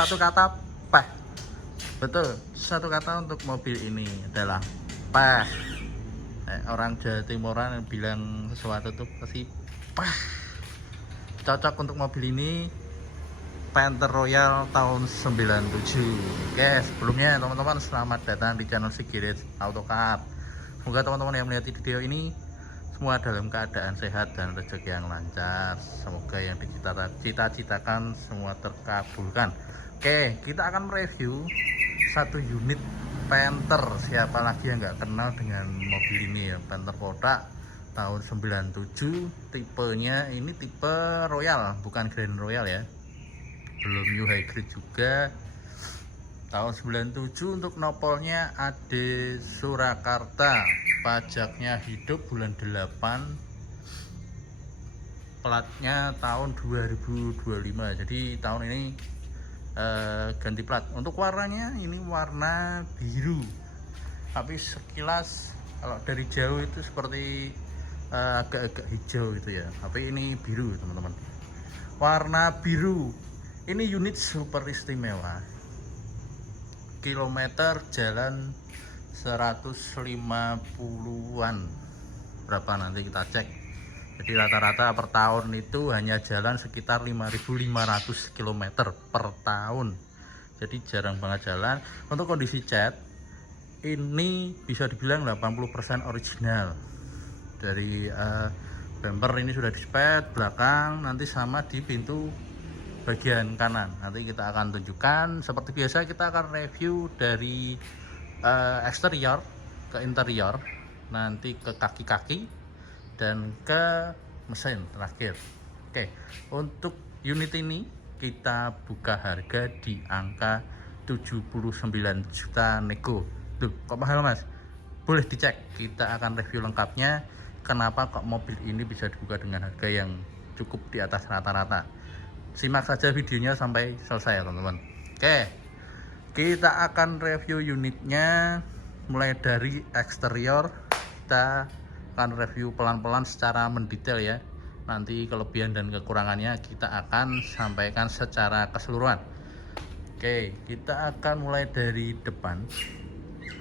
satu kata peh. Betul, satu kata untuk mobil ini adalah peh. Orang Jawa Timuran yang bilang sesuatu tuh pasti peh. Cocok untuk mobil ini. Panther Royal tahun 97. Oke, sebelumnya teman-teman selamat datang di channel Sigirich Autocar. Semoga teman-teman yang melihat video ini semua dalam keadaan sehat dan rezeki yang lancar. Semoga yang dicita-citakan semua terkabulkan. Oke, kita akan mereview satu unit Panther. Siapa lagi yang nggak kenal dengan mobil ini ya, Panther kotak tahun 97. Tipenya ini tipe Royal, bukan Grand Royal ya, belum new hybrid juga. Tahun 97. Untuk nopolnya AD Surakarta, pajaknya hidup bulan 8, platnya tahun 2025. Jadi tahun ini ganti plat. Untuk warnanya ini warna biru, tapi sekilas kalau dari jauh itu seperti agak-agak hijau gitu ya, tapi ini biru teman-teman, warna biru. Ini unit super istimewa. Kilometer jalan 150-an berapa nanti kita cek. Jadi rata-rata per tahun itu hanya jalan sekitar 5.500 km per tahun. Jadi jarang banget jalan. Untuk kondisi cat ini bisa dibilang 80% original. Dari bumper ini sudah dispet belakang, nanti sama di pintu bagian kanan. Nanti kita akan tunjukkan. Seperti biasa kita akan review dari eksterior ke interior, nanti ke kaki-kaki dan ke mesin terakhir. Oke, untuk unit ini kita buka harga di angka 79 juta nego. Duh, kok mahal mas? Boleh dicek, kita akan review lengkapnya kenapa kok mobil ini bisa dibuka dengan harga yang cukup di atas rata-rata. Simak saja videonya sampai selesai ya teman-teman. Oke, kita akan review unitnya mulai dari eksterior. Kita akan review pelan-pelan secara mendetail ya. Nanti kelebihan dan kekurangannya kita akan sampaikan secara keseluruhan. Oke, kita akan mulai dari depan.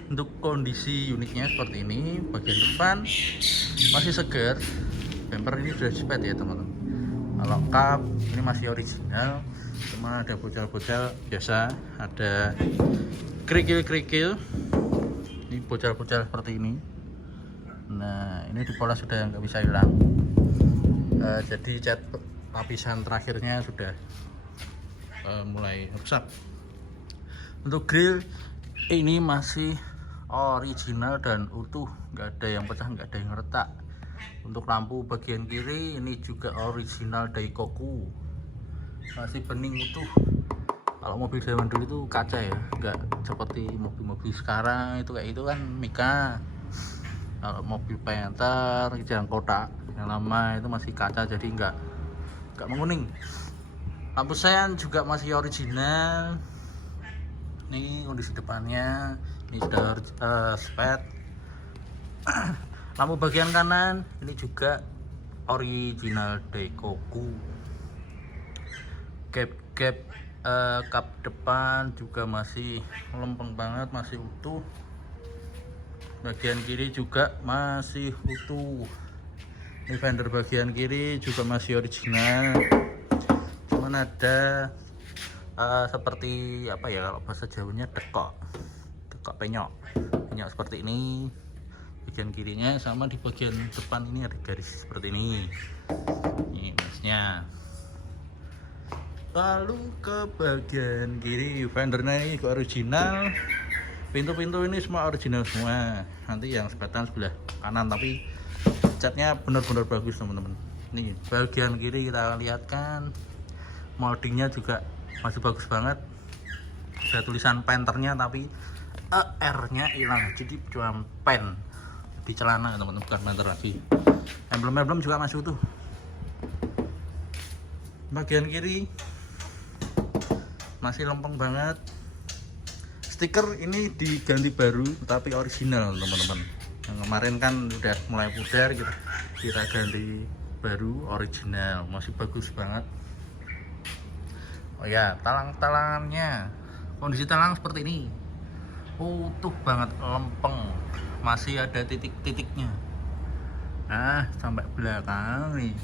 Untuk kondisi unitnya seperti ini. Bagian depan masih segar, bumper ini sudah dispet ya teman-teman. Kalau kap ini masih original, cuma ada bocel-bocel biasa, ada kerikil-kerikil, ini bocel-bocel seperti ini. Nah, ini dipoles sudah nggak bisa hilang. Jadi cat lapisan terakhirnya sudah mulai rusak. Untuk grill ini masih original dan utuh, nggak ada yang pecah, nggak ada yang retak. Untuk lampu bagian kiri ini juga original Daikoku, masih bening utuh. Kalau mobil zaman dulu itu kaca ya, nggak seperti mobil-mobil sekarang itu kayak itu kan Mika. Kalau mobil Panther yang kotak yang lama itu masih kaca, jadi nggak menguning. Lampu sen juga masih original. Ini kondisi depannya, ini sudah spet. Lampu bagian kanan ini juga original Daikoku. Gap kap depan juga masih lempeng banget, masih utuh. Bagian kiri juga masih utuh. Ini fender bagian kiri juga masih original. Cuman ada seperti apa ya, kalau bahasa Jawanya dekok penyok seperti ini. Bagian kirinya sama, di bagian depan ini ada garis seperti ini. Ini garisnya. Lalu ke bagian kiri, fendernya ini original. Pintu-pintu ini semua original semua. Nanti yang sebelah sebelah kanan, tapi catnya benar-benar bagus teman-teman. Ini bagian kiri kita lihatkan, moldingnya juga masih bagus banget. Ada tulisan Panthernya tapi R-nya hilang, jadi cuma pen di celana teman-teman, bukan Panther lagi. Emblem-emblem juga masih utuh. Bagian kiri masih lempeng banget. Stiker ini diganti baru tapi original teman-teman. Yang kemarin kan udah mulai pudar, kita ganti baru original, masih bagus banget. Oh ya, talang-talangannya, kondisi talang seperti ini, utuh banget, lempeng, masih ada titik-titiknya. Nah, sampai belakang nih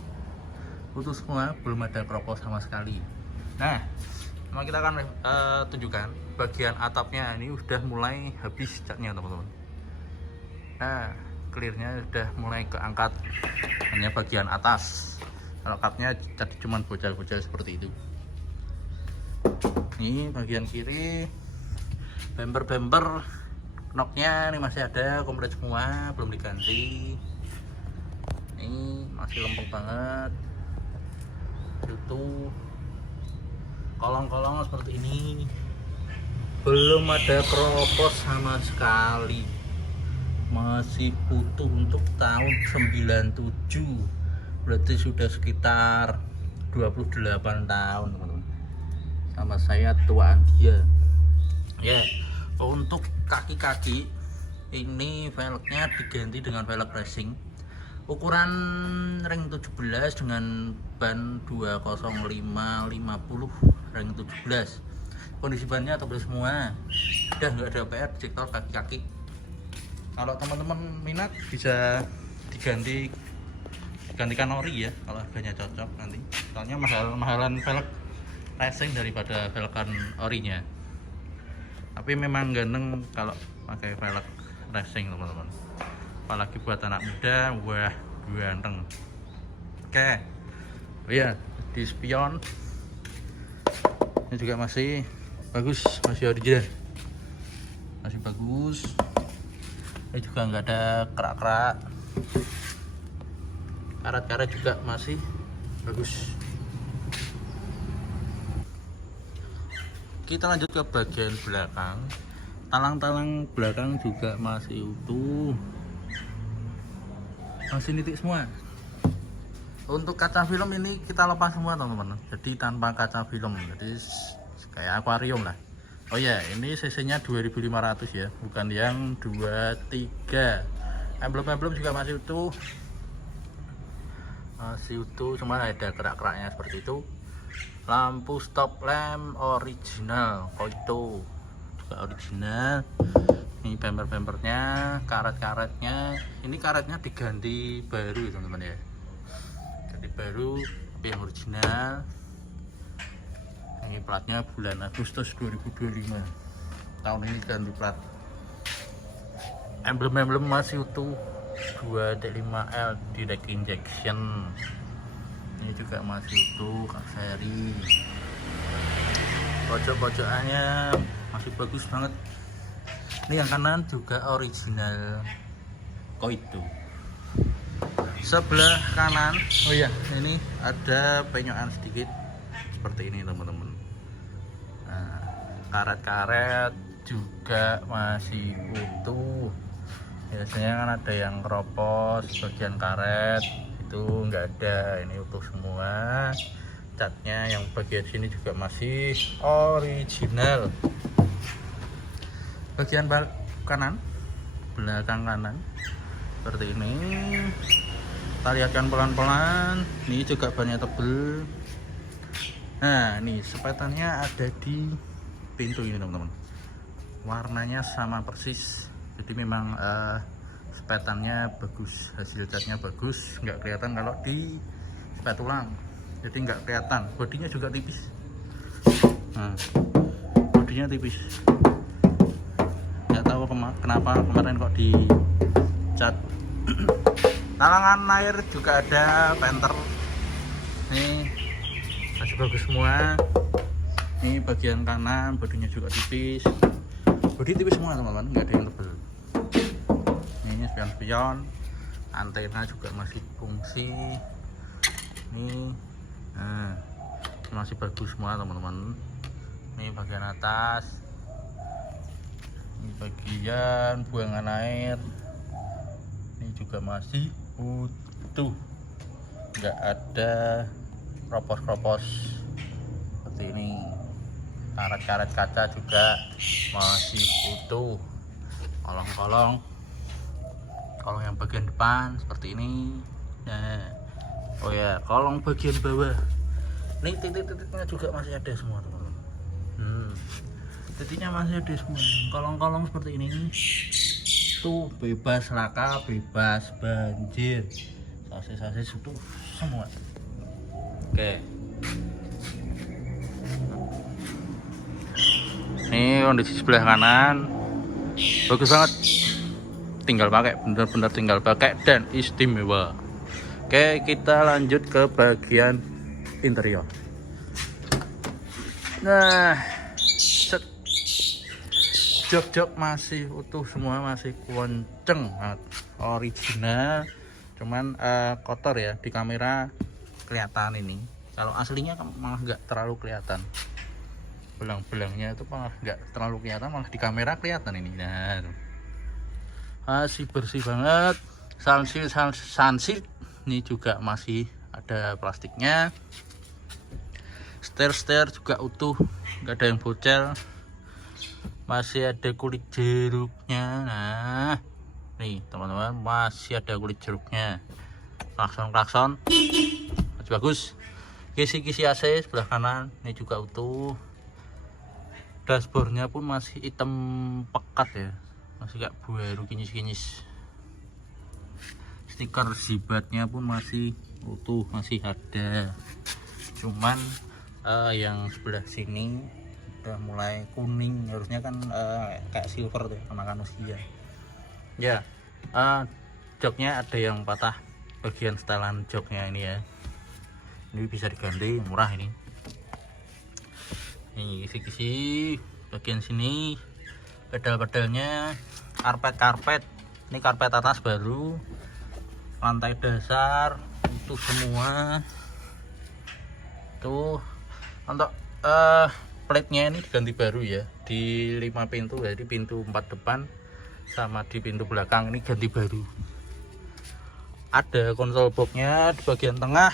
utuh semua, belum ada kropos sama sekali. Nah, memang kita akan tunjukkan bagian atapnya ini udah mulai habis catnya teman-teman. Nah, clearnya udah mulai keangkat, hanya bagian atas. Kalau catnya tadi cuman bocel-bocel seperti itu. Ini bagian kiri, bumper knocknya ini masih ada, komplit semua, belum diganti. Ini masih lempeng banget. Itu kolong-kolong seperti ini, belum ada keropos sama sekali, masih utuh untuk tahun 97, berarti sudah sekitar 28 tahun teman-teman. Sama saya tuaan dia ya. Untuk kaki-kaki ini velgnya diganti dengan velg racing ukuran ring 17 dengan ban 205/50 ring 17. Kondisi bannya tebal semua, udah nggak ada PR di sektor kaki-kaki. Kalau teman-teman minat bisa digantikan ori ya, kalau harganya cocok nanti, soalnya mahalan velg racing daripada velgan orinya, tapi memang ganteng kalau pakai velg racing teman-teman, apalagi buat anak muda, wah ganteng. Oke, oh ya, di spion ini juga masih bagus, masih original, masih bagus. Ini juga nggak ada kerak-kerak, karat-karat juga masih bagus. Kita lanjut ke bagian belakang. Talang-talang belakang juga masih utuh, masih nitik semua. Untuk kaca film ini kita lepas semua teman-teman, jadi tanpa kaca film, jadi kayak akuarium lah. Oh ya, ini cc nya 2500 ya, bukan yang 23. Emblem-emblem juga masih utuh, cuma ada kerak-keraknya seperti itu. Lampu stop lamp original, Koito juga original. Ini bumper-bumpernya, karet-karetnya, ini karetnya diganti baru ya teman-teman ya, ganti baru tapi yang original. Ini platnya bulan Agustus 2025, tahun ini ganti plat. Emblem-emblem masih utuh, 2D5L direct injection, ini juga masih utuh kak seri. Pojok-pojokannya masih bagus banget. Ini yang kanan juga original Koito. Sebelah kanan, oh ya, ini ada penyokan sedikit seperti ini teman-teman. Nah, karet-karet juga masih utuh. Biasanya kan ada yang keropos bagian karet, itu enggak ada, ini utuh semua. Catnya yang bagian sini juga masih original. Bagian kanan, belakang kanan seperti ini, kita lihatkan pelan-pelan. Ini juga bannya tebel. Nah, ini sepetannya ada di pintu ini teman-teman, warnanya sama persis, jadi memang sepetannya bagus, hasil catnya bagus, nggak kelihatan kalau di sepet ulang, jadi nggak kelihatan. Bodinya juga tipis, nah, bodinya tipis, nggak tahu kenapa kemarin kok dicat. Talangan air juga ada penter, nih masih bagus semua. Ini bagian kanan, bodinya juga tipis, bodi tipis semua teman-teman, nggak ada yang tebel. Ini spion-spion, antena juga masih fungsi. Ini nah, masih bagus semua teman-teman. Ini bagian atas, ini bagian buangan air, ini juga masih utuh, nggak ada kropos-kropos seperti ini. Karet-karet kaca juga masih utuh. Kolong-kolong yang bagian depan seperti ini. Nah, oh ya, kolong bagian bawah Ini titik-titiknya juga masih ada semua teman-teman. Titiknya masih ada semua. Kolong-kolong seperti ini tuh bebas laka, bebas banjir, sasis itu semua. Oke, ini kondisi sebelah kanan bagus banget, tinggal pakai, bener-bener tinggal pakai dan istimewa. Oke, kita lanjut ke bagian interior. Nah, jok masih utuh semua, masih kenceng, original. Cuman kotor ya, di kamera kelihatan ini. Kalau aslinya malah nggak terlalu kelihatan. Belang-belangnya itu malah nggak terlalu kelihatan, malah di kamera kelihatan ini. Nah, masih bersih banget. Sunsil ini juga masih ada plastiknya. Setir juga utuh, nggak ada yang bocel. Masih ada kulit jeruknya. Nah, nih teman-teman, masih ada kulit jeruknya. Klakson masih bagus. Kisi-kisi AC sebelah kanan ini juga utuh. Dashboardnya pun masih hitam pekat ya, masih gak baru, kinyis-kinyis. Stiker zibatnya pun masih utuh, masih ada. Cuman yang sebelah sini udah mulai kuning, harusnya kan kayak silver tuh, anak usia ya. Joknya ada yang patah, bagian setelan joknya ini ya, ini bisa diganti, murah ini. Ini kisi-kisi bagian sini, pedal-pedalnya, karpet, ini karpet atas baru, lantai dasar utuh semua tuh. Untuk plate-nya ini diganti baru ya, di 5 pintu, jadi pintu 4 depan sama di pintu belakang ini ganti baru. Ada konsol box-nya di bagian tengah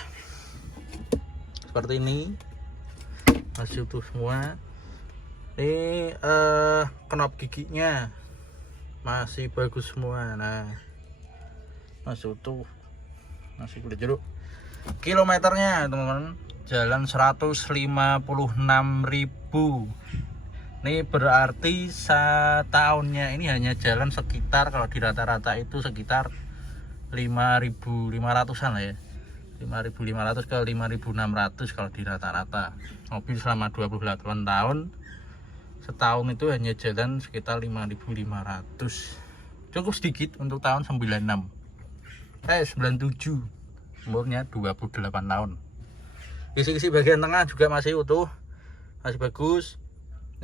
seperti ini, masih utuh semua. Ini knop giginya masih bagus semua. Nah, masih utuh, masih kulit jeruk. Kilometernya teman-teman, jalan 156.000. Ini berarti setahunnya ini hanya jalan sekitar, kalau di rata-rata itu sekitar 5.500-an lah ya, 5.500 ke 5.600 kalau di rata-rata. Mobil selama 28 tahun, setahun itu hanya jalan sekitar 5.500. Cukup sedikit untuk tahun 97, umurnya 28 tahun. Kisi-kisi bagian tengah juga masih utuh, masih bagus.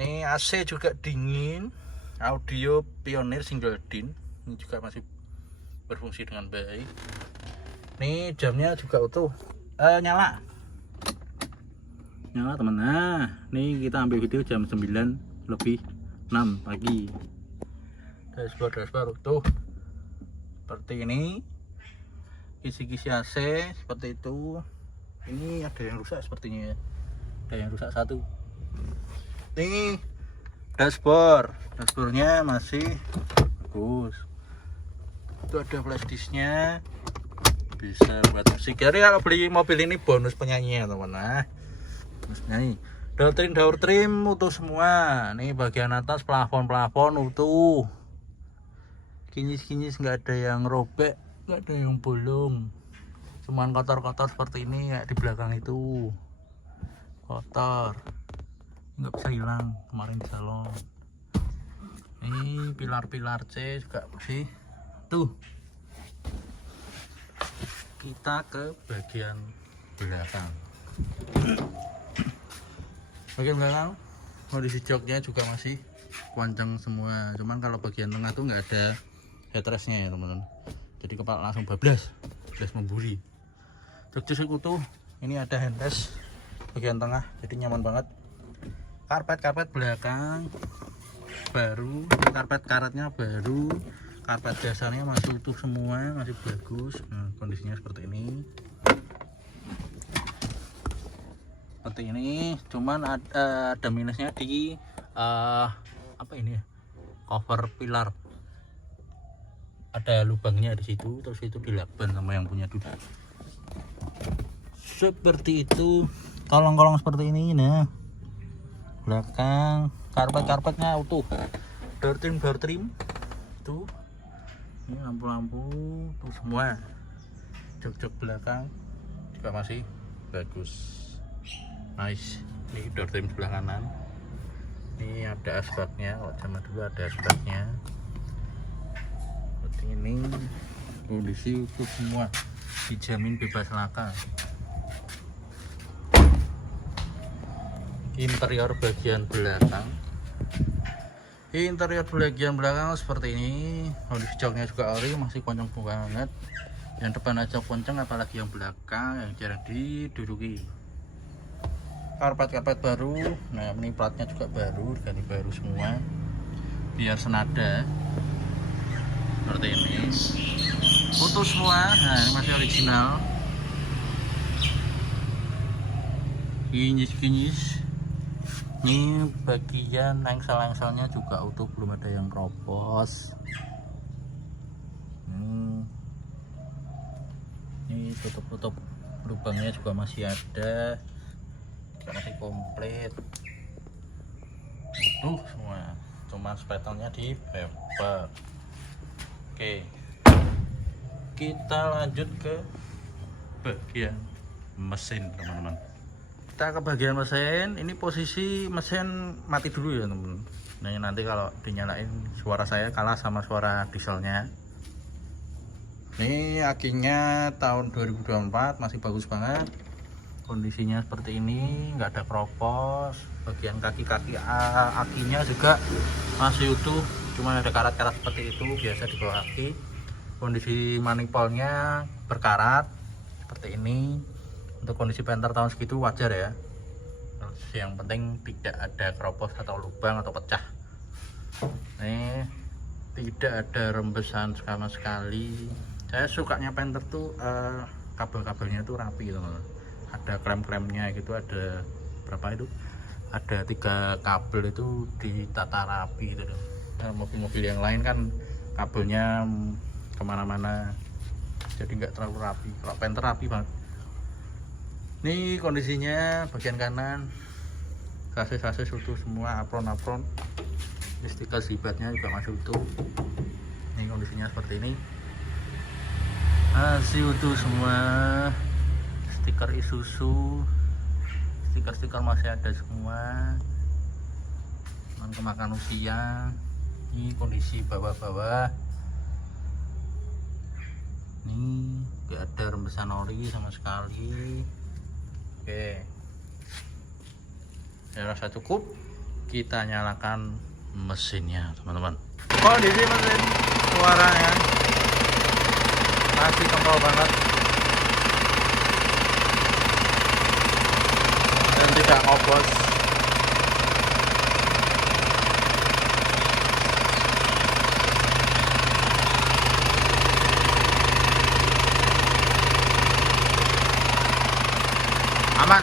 Ini AC juga dingin, audio Pioneer single din, ini juga masih berfungsi dengan baik. Ini jamnya juga utuh, nyala teman. Nah, ini kita ambil video jam 9:06 pagi. Dashboard utuh seperti ini. Kisi-kisi AC seperti itu. Ini ada yang rusak sepertinya ya, ada yang rusak satu. Ini dashboardnya masih bagus. Itu ada flash disknya, bisa buat musik. Jadi kalau beli mobil ini bonus penyanyi ya teman. Nah, bonus penyanyi. Door trim utuh semua. Nih bagian atas plafon utuh. Kinyis nggak ada yang robek, nggak ada yang bolong. Cuman kotor-kotor seperti ini kayak di belakang itu, kotor, nggak bisa hilang kemarin di salon. Ini pilar C juga masih tuh. Kita ke bagian belakang. Bagian belakang kondisi joknya juga masih kencang semua. Cuman kalau bagian tengah tuh nggak ada headrestnya ya teman-teman, jadi kepala langsung bablas memburi. Jok utuh. Ini ada handrest bagian tengah, jadi nyaman banget. Karpet belakang baru, karpet karetnya baru, karpet dasarnya masih utuh semua, masih bagus. Nah, kondisinya seperti ini. Cuman ada minusnya di apa ini ya, cover pilar. Ada lubangnya di situ, terus itu dilakban sama yang punya dulu. Seperti itu kolong-kolong seperti ini. Nah, belakang karpetnya utuh, door trim tuh, ini lampu-lampu tuh semua, jok belakang juga masih bagus, nice. Ini door trim sebelah kanan, ini ada asbaknya, kalau zaman dulu ada asbaknya seperti ini. Kondisi utuh semua, dijamin bebas laka. Interior bagian belakang seperti ini. Kondisi joknya juga ori, masih kencang banget. Yang depan aja kencang, apalagi yang belakang yang jarang diduduki. Karpet baru, nah ini platnya juga baru, ganti baru semua biar senada seperti ini. Utuh semua, nah ini masih original. Kinyis ini bagian lengsel-lengselnya juga utuh, belum ada yang keropos. Ini tutup lubangnya juga masih ada, juga masih komplit utuh semua, cuma spetelnya di bumper. Oke, kita lanjut ke bagian mesin, teman-teman. Kita ke bagian mesin. Ini posisi mesin mati dulu ya, teman-teman. Nah, nanti kalau dinyalain suara saya kalah sama suara dieselnya. Ini akinya tahun 2024, masih bagus banget. Kondisinya seperti ini, nggak ada keropos. Bagian kaki-kaki akinya juga masih utuh, cuma ada karat-karat seperti itu biasa di bawah aki. Kondisi manifoldnya berkarat seperti ini. Untuk kondisi penter tahun segitu wajar ya. Terus yang penting tidak ada keropos atau lubang atau pecah. Nih, tidak ada rembesan sama sekali. Saya sukanya penter tuh kabel-kabelnya tuh rapi, teman-teman. Ada klem-klemnya gitu, ada berapa itu? Ada 3 kabel itu ditata rapi gitu. Nah, mobil-mobil yang lain kan kabelnya kemana-mana, jadi nggak terlalu rapi. Kalau penter rapi banget. Ini kondisinya bagian kanan, sasis utuh semua, apron, stiker zibatnya juga masih utuh. Ini kondisinya seperti ini, masih utuh semua. Stiker Isuzu, stiker masih ada semua, kemakan usia. Ini kondisi bawah-bawah, ini nggak ada rembesan oli sama sekali. Oke, saya rasa cukup. Kita nyalakan mesinnya, teman-teman. Kondisi mesin, suaranya masih kental banget dan tidak ngopos. Aman.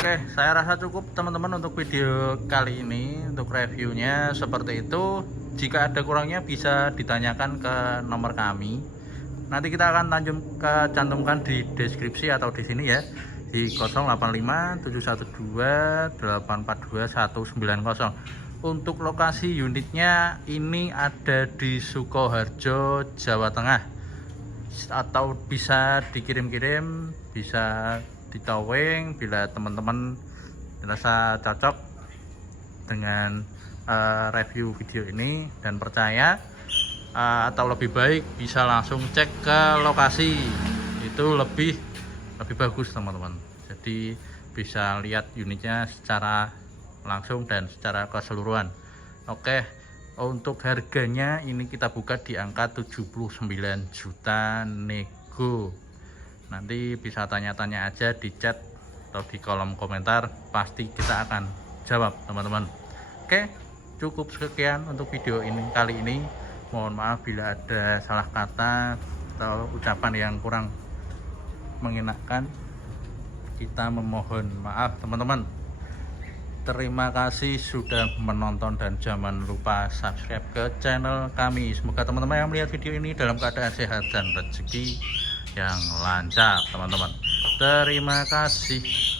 Oke, saya rasa cukup teman-teman untuk video kali ini. Untuk reviewnya seperti itu. Jika ada kurangnya bisa ditanyakan ke nomor kami. Nanti kita akan cantumkan di deskripsi atau di sini ya, di 085 712 842 190. Untuk lokasi unitnya ini ada di Sukoharjo, Jawa Tengah, atau bisa dikirim-kirim, bisa ditowing bila teman-teman merasa cocok dengan review video ini dan percaya. Atau lebih baik bisa langsung cek ke lokasi, itu lebih bagus, teman-teman. Jadi bisa lihat unitnya secara langsung dan secara keseluruhan. Oke, untuk harganya ini kita buka di angka 79 juta nego. Nanti bisa tanya-tanya aja di chat atau di kolom komentar, pasti kita akan jawab, teman-teman. Oke, cukup sekian untuk video ini kali ini. Mohon maaf bila ada salah kata atau ucapan yang kurang mengenakan. kita memohon maaf teman-teman. Terima kasih sudah menonton dan jangan lupa subscribe ke channel kami. Semoga teman-teman yang melihat video ini dalam keadaan sehat dan rezeki yang lancar teman-teman. Terima kasih.